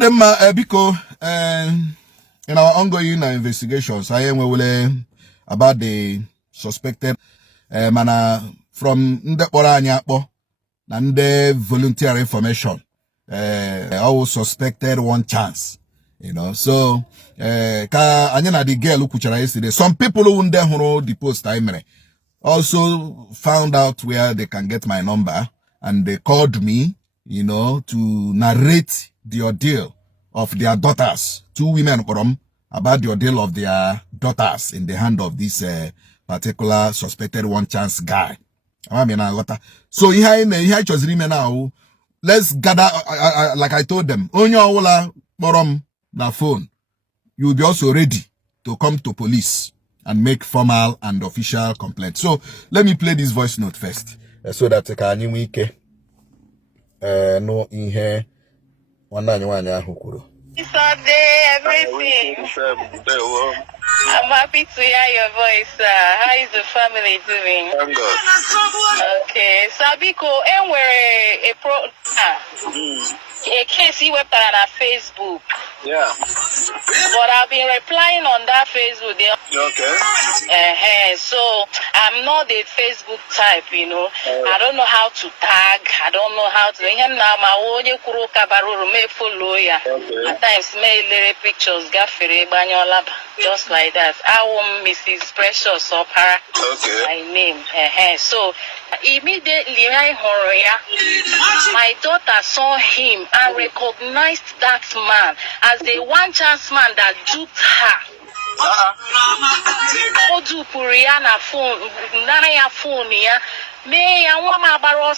Adema Biko, in our ongoing investigations, I am about the suspected man from Ndepora Nyapo and the volunteer information. I suspected one chance, you know. So, Anyana the girl who kuchara yesterday. Some people who who the post time also found out where they can get my number, and they called me, you know, to narrate the ordeal of their daughters. 2 women about the ordeal of their daughters in the hand of this particular suspected one chance guy. So here now, let's gather, like I told them, on your na phone, you'll be also ready to come to police and make formal and official complaint. So let me play this voice note first, so that can you no in here Sunday, everything. I'm happy to hear your voice, sir. How is the family doing? Thank God. Okay, Sabiko, and we're a case you were on Facebook. Yeah. But I've been replying on that Facebook. Okay. So I'm not a Facebook type, you know. I don't know how to tag. I don't know how to. At times, make pictures, just like that. I want Mrs. Precious or Para. Okay. My name. So immediately, my daughter saw him and recognized that man as the one chance man that duped her.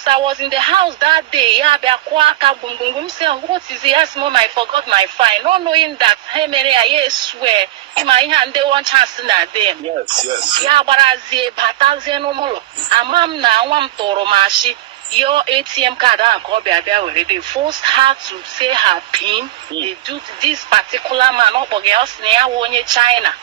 I was in the house that day. What is he? Yes, Mom, I forgot my fine. Not knowing that, hey, Mary, I swear, in my hand, they want chance in that day. Yes. Yeah, but as a Batazeno Molo, a mom now, one Toromashi, your ATM card, they forced her to say her PIN. They do this particular man, up against China.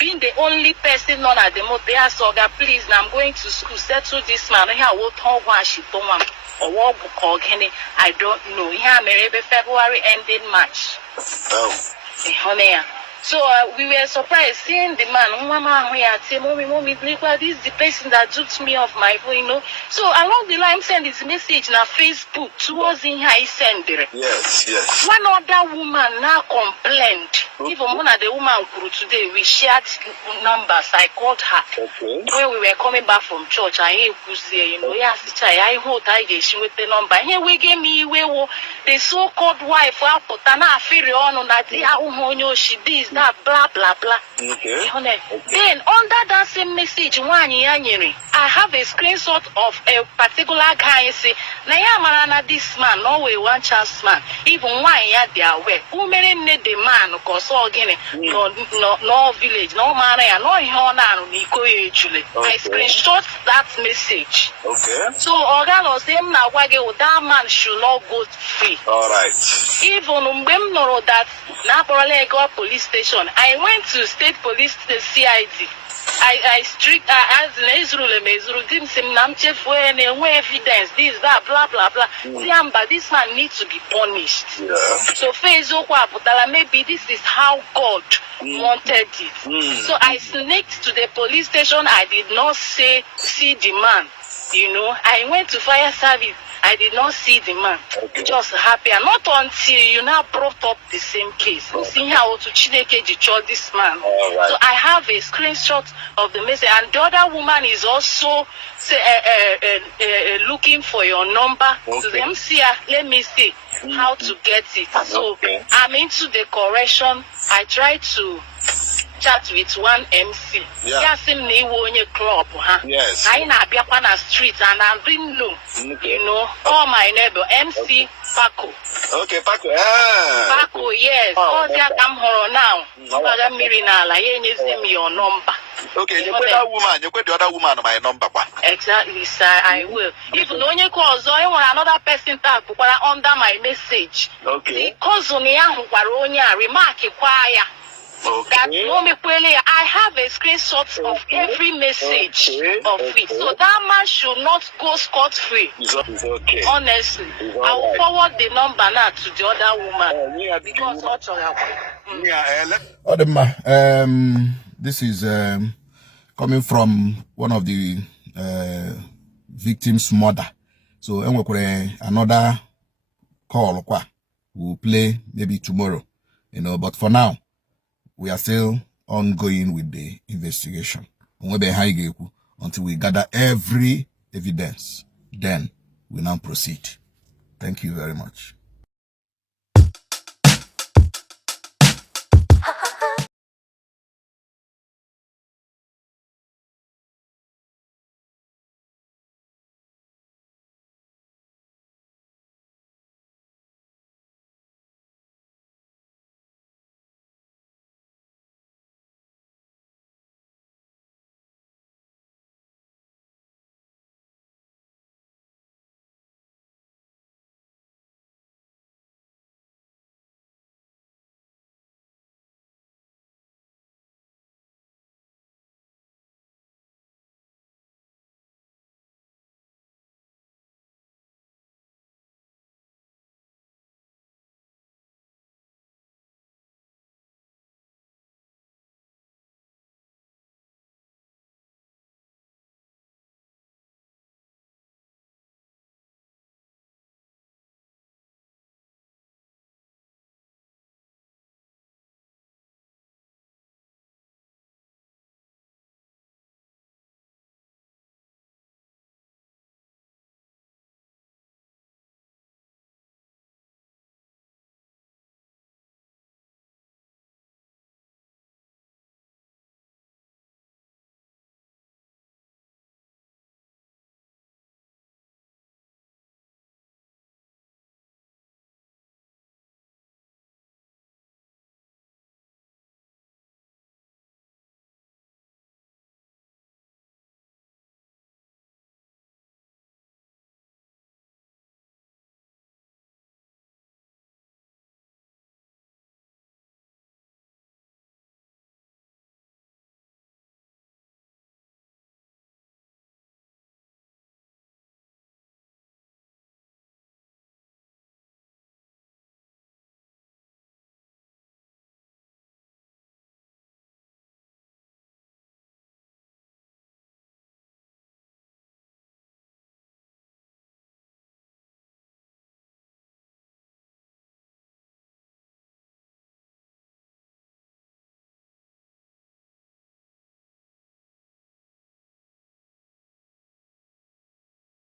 Being the only person known at the motor, they asked, please, now I'm going to school, settle this man. Here, what she told me, or what book I don't know. Here, maybe February ending March. Oh. So we were surprised seeing the man. Mama, mommy, this is the person that duped me off my phone, you know. So along the line, send this message on Facebook towards him. I send it. Yes. One other woman now complained. Even one of the woman today, we shared numbers. I called her. Okay. When we were coming back from church, I say, you know, yes, I hold I get with the number. Here we gave me the so-called wife. She did that, blah blah blah. Okay. Then under that same message, I have a screenshot of a particular guy. Say, "Naya this man, no way one chance man. Even one year they are aware. Who many need the man? Cause all again, no village, no man, no hona, Nico actually. I screenshot that message. Okay. So organ was him now. That man should not go free. All right. Even when know that Napoli got police station, I went to state police CID. I strict as Nezrule didn't seem namchef when evidence, this, that, blah blah blah. But this man needs to be punished. Yeah. So maybe this is how God wanted it. So I sneaked to the police station. I did not see the man. You know, I went to fire service. I did not see the man. Okay. Just happy. And not until you now brought up the same case. You see how to Chineke this man. Right. So I have a screenshot of the message. And the other woman is also looking for your number. Okay. So them see, let me see how to get it. So I'm into the correction. I try to chat with one MC. Yes. Club, huh? Yes. I na Biakwana street and I'm being low. You know, all my neighbor, MC Paco. Okay, Paco. Paco, yes. All that I'm horo now. Your number. Okay, you put that woman, you put the other woman my number. Exactly, sir. I will. If no one calls, I want another person to under my message. Okay. Because on the remark choir. That I have a screenshot of every message of it. So that man should not go scot-free. It's okay. Honestly. I will forward the number now to the other woman. Because this is coming from one of the victim's mother. So another call we'll play maybe tomorrow, but for now we are still ongoing with the investigation until we gather every evidence. Then we now proceed. Thank you very much.